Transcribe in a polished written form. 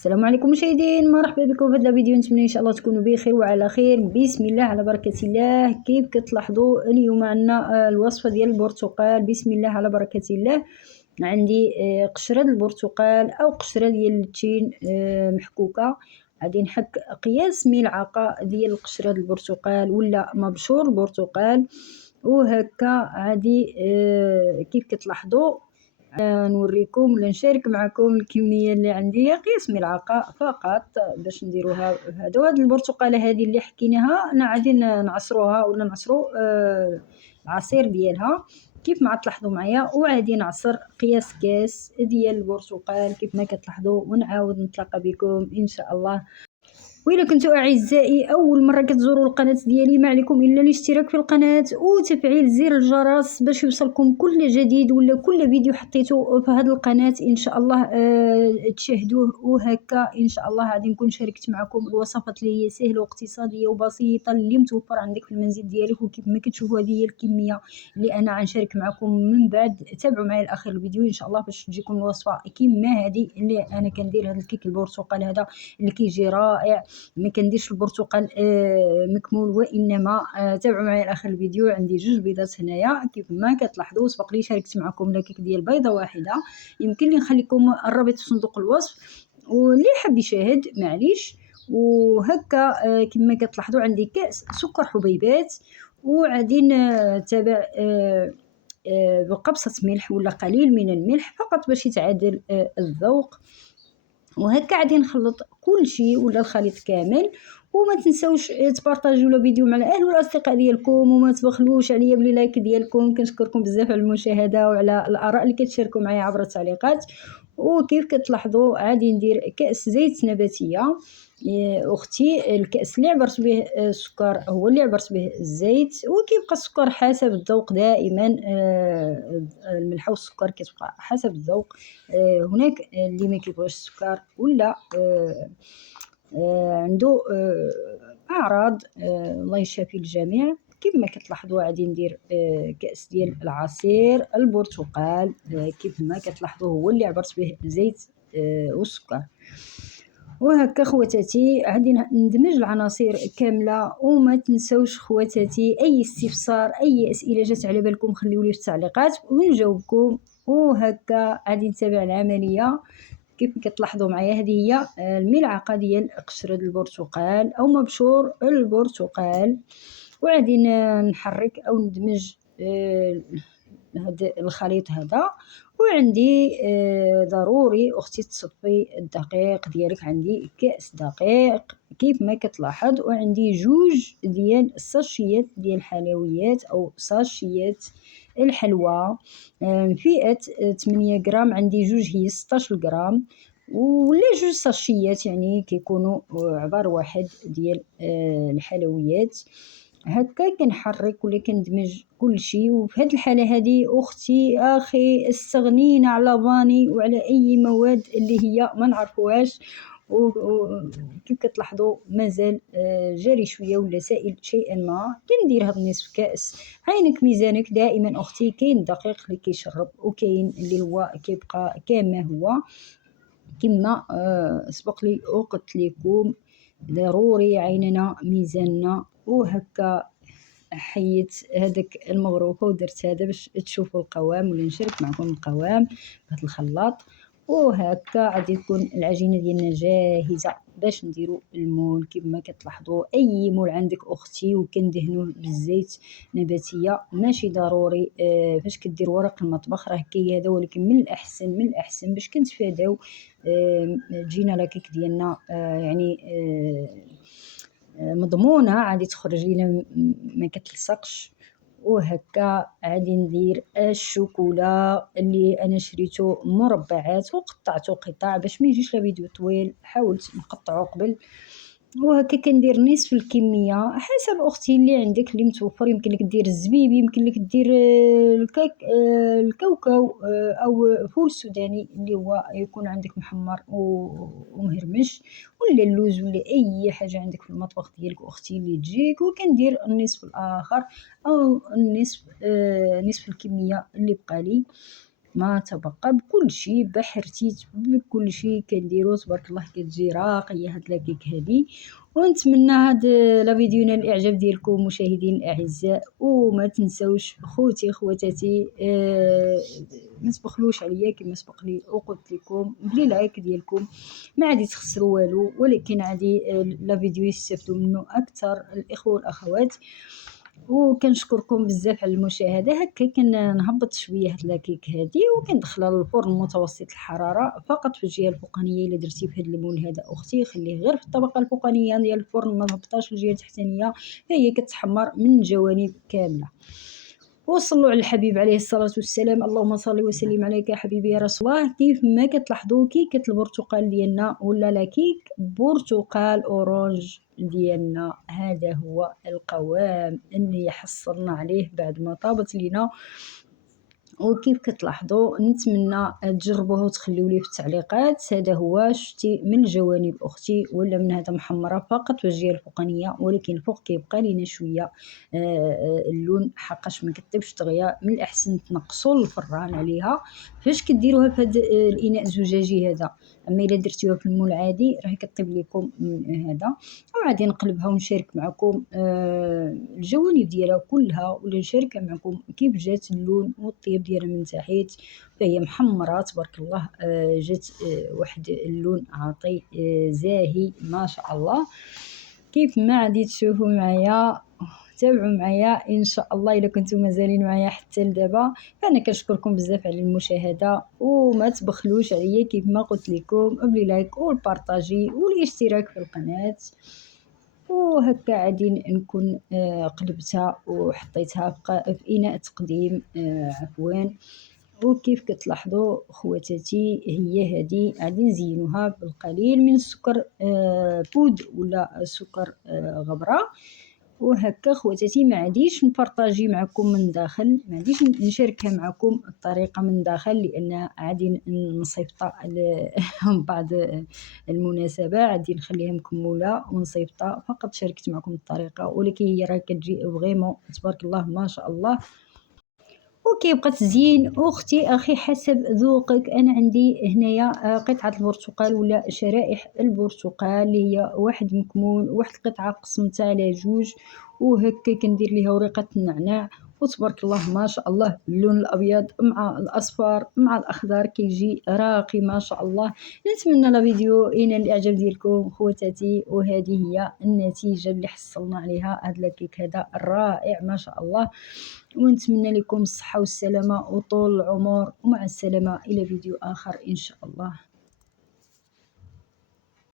السلام عليكم مشاهدين، مرحبا بكم في هذا الفيديو. نتمنى ان شاء الله تكونوا بخير وعلى خير. بسم الله على بركه الله. كيف كتلاحظوا اليوم عندنا الوصفه ديال البرتقال. بسم الله على بركه الله. عندي قشره البرتقال او قشره ديال التين محكوكه. غادي نحك قياس ملعقه ديال قشره البرتقال ولا مبشور البرتقال، وهكا غادي كيف كتلاحظوا نوريكم ولا نشارك معكم الكميه اللي عندي. قياس ملعقه فقط باش نديروها هذا. وهاد البرتقاله هذه اللي حكيناها انا غادي نعصروها ولا نعصروا العصير ديالها كيف ما تلاحظوا معايا، وغادي نعصر قياس كاس ديال البرتقال كيف ما كتلاحظوا، ونعاود نتلاقى بكم ان شاء الله. وإلا كنتوا أعزائي أول مرة كتزوروا القناة ديالي، ما عليكم إلا الاشتراك في القناة وتفعيل زر الجرس باش يوصلكم كل جديد ولا كل فيديو حطيته في هذه القناة إن شاء الله تشاهدوه. وهكا إن شاء الله غادي نكون شاركت معكم الوصفات اللي هي سهلة واقتصادية وبسيطة اللي متوفر عندك في المنزل ديالك. وكيف ما كتشوفوا هذه هي الكمية اللي أنا غنشارك معكم من بعد. تابعوا معايا لآخر الفيديو إن شاء الله باش تجيكم الوصفة كيما هذه اللي أنا كندير. هذا الكيك البرتقال هذا اللي كيجي رائع، ما كنديرش البرتقال مكمول، وانما تابعوا معايا لاخر الفيديو. عندي جوج بيضات هنايا كيف ما كتلاحظوا. سبق لي شاركت معكم لاكيك ديال بيضه واحده، يمكن لي نخليكم الرابط في صندوق الوصف واللي حاب يشاهد معليش. وهكا كما كتلاحظوا عندي كاس سكر حبيبات، وغادي نتابع بقبصه ملح ولا قليل من الملح فقط باش يتعادل الذوق. وهكا غادي نخلط كل شيء ولا الخليط كامل. وما تنساوش تبارطاجيو الفيديو مع الاهل والاصدقاء ديالكم، وما تبخلوش عليا بلي لايك ديالكم. كنشكركم بزاف على المشاهده وعلى الاراء اللي كتشاركوا معايا عبر التعليقات. وكيف كتلاحظوا غادي ندير كاس زيت نباتيه. اختي الكاس اللي عبرت به السكر هو اللي عبرت به الزيت، وكيبقى السكر حسب الذوق دائما. الملح والسكر كتبقى حسب الذوق. هناك اللي ما كيبغيش السكر ولا عنده اعراض، الله يشافي الجميع. كيف ما كتلاحظوا غادي ندير كاس ديال العصير البرتقال كيف ما كتلاحظوا هو اللي عبرت به الزيت والسكر. وهكا خواتاتي غادي ندمج العناصر كامله. وما تنسوش خواتاتي اي استفسار اي اسئله جات على بالكم خليوا لي في التعليقات ونجاوبكم. وهكا غادي نتابع العمليه. كيف كتلاحظوا معايا هذه هي الملعقه ديال قشره البرتقال او مبشور البرتقال، وغادي نحرك او ندمج هذا الخليط هذا. وعندي ضروري اختي تصفي الدقيق ديالك. عندي كاس دقيق كيف ما كتلاحظ، وعندي جوج ديال الساشيات ديال الحلويات او ساشيات الحلوى فئه 8 غرام. عندي جوج هي 16 غرام، ولا جوج ساشيات يعني كيكونوا عبار واحد ديال الحلويات. هكا كنحرك ولا كندمج كل شيء. وفي هذه الحاله هذه اختي اخي استغنينا على فاني وعلى اي مواد اللي هي ما نعرفوهاش. وكيف كتلاحظوا مازال جاري شويه ولا سائل شيئا ما. كندير هذا نصف كاس. عينك ميزانك دائما اختي. كاين الدقيق اللي كيشرب وكاين اللي هو كيبقى كما هو. كما سبق لي وقلت لكم ضروري عيننا ميزاننا. وهكا حيت هذاك المغروفه ودرت هذا باش تشوفوا القوام ولا نشارك معكم القوام بهذا الخلاط. وهكا غادي تكون العجينه ديالنا جاهزه باش نديروا المول. كيف ما كتلاحظوا اي مول عندك اختي وكندهنوه بالزيت نباتيه ماشي ضروري. فاش كدير ورق المطبخ راه كاين هذا، ولكن من الاحسن باش كنتفاداو تجينا لاكيك ديالنا يعني مضمونه غادي تخرج لينا ما كتلصقش. وهكا غادي ندير الشوكولا اللي انا شريته مربعات وقطعته قطع باش ما يجيش الفيديو طويل، حاولت نقطعه قبل. وهكا كندير نصف الكميه حسب اختي اللي عندك اللي متوفر. يمكن لك دير الزبيب، يمكن لك دير الكاوكاو او فول السوداني اللي هو يكون عندك محمر ومهرمش، ولا اللوز ولا اي حاجه عندك في المطبخ ديالك اختي اللي تجيك. وكندير النصف الاخر او النصف نصف الكميه اللي بقى لي. ما تبقى بكل شيء بحرتيت بكل شيء كنديرو تبارك الله كتجي راقيه هاد لاكيك هادي. ونتمنى هاد لا فيديو ينال الاعجاب ديالكم مشاهدين الاعزاء، وما تنسوش خوتي خواتاتي ما تبخلوش عليا كما سبق لي وقلت لكم بلي لايك ديالكم ما غادي تخسروا والو، ولكن غادي لا فيديو يستافدوا منه اكثر الاخوه والاخوات. وكنشكركم بزاف على المشاهده. هكا كنهبط شويه هاد لاكيك هادي وكندخلها للفرن متوسط الحراره فقط في الجهه الفوقانيه. الا درتي في هاد الليمون هذا اختي خليه غير في الطبقه الفوقانيه ديال الفرن، ما تهبطهاش للجهه التحتانيه، فهي كتحمر من الجوانب كامله. وصلوا على الحبيب عليه الصلاة والسلام. اللهم صل وسلم عليك يا حبيبي يا رسول الله. كيف ما كتلاحظوا كيكة البرتقال ديالنا ولا لا كيك برتقال اورانج ديالنا، هذا هو القوام اللي حصلنا عليه بعد ما طابت لينا. وكيف كتلاحظوا نتمنى تجربوه وتخليو لي في التعليقات هذا هو شتي من الجوانب اختي ولا من هذا محمره فقط في الجهه الفوقانيه، ولكن الفوق كيبقى لينا شويه اللون حقاش ما كطيبش دغيا. من الاحسن تنقصوا الفران عليها فاش كديروها في هذا الاناء الزجاجي هذا. اما الا درتيوها في المول العادي راه كطيب لكم هذا. وغادي نقلبها ونشارك معكم الجوانب ديالها كلها، ولا نشاركها معكم كيف جات اللون والطيب ديالها من تحت. فهي محمره تبارك الله، جات واحد اللون عاطي زاهي ما شاء الله. كيف ما غادي تشوفوا معايا تابعوا معايا ان شاء الله. الا كنتم مازالين معايا حتى لدابا فانا كنشكركم بزاف على المشاهده، وما تبخلوش عليا كيف ما قلت لكم بلي لايك والبارطاجي والاشتراك في القناه. وهكا عادي نكون قلبتها وحطيتها في اناء تقديم عفوا. وكيف كتلاحظوا خواتاتي هي هذه غادي نزينوها بالقليل من السكر بود ولا سكر غبره. وهكا خواتاتي ما عاديش نبارطاجي معكم من داخل، ما عاديش نشاركها معكم الطريقه من داخل لان عادي نصيفطها بعض المناسبه عادي نخليها مكموله ونصيفطها. فقط شاركت معكم الطريقه ولكن هي راه كتجي فريمون تبارك الله ما شاء الله. وكيبقى تزيين اختي اخي حسب ذوقك. انا عندي هنايا قطعه البرتقال ولا شرائح البرتقال اللي هي واحد مكمول، واحد القطعه قسمتها على جوج، وهكا كندير ليها ورقه النعناع. وتبارك الله ما شاء الله اللون الابيض مع الاصفر مع الاخضر كيجي راقي ما شاء الله. نتمنى لا فيديو ينال الاعجاب ديالكم خواتاتي، وهذه هي النتيجه اللي حصلنا عليها. هذا الكيك هذا الرائع ما شاء الله. ونتمنى لكم الصحة والسلامة وطول العمر، ومع السلامة إلى فيديو آخر إن شاء الله.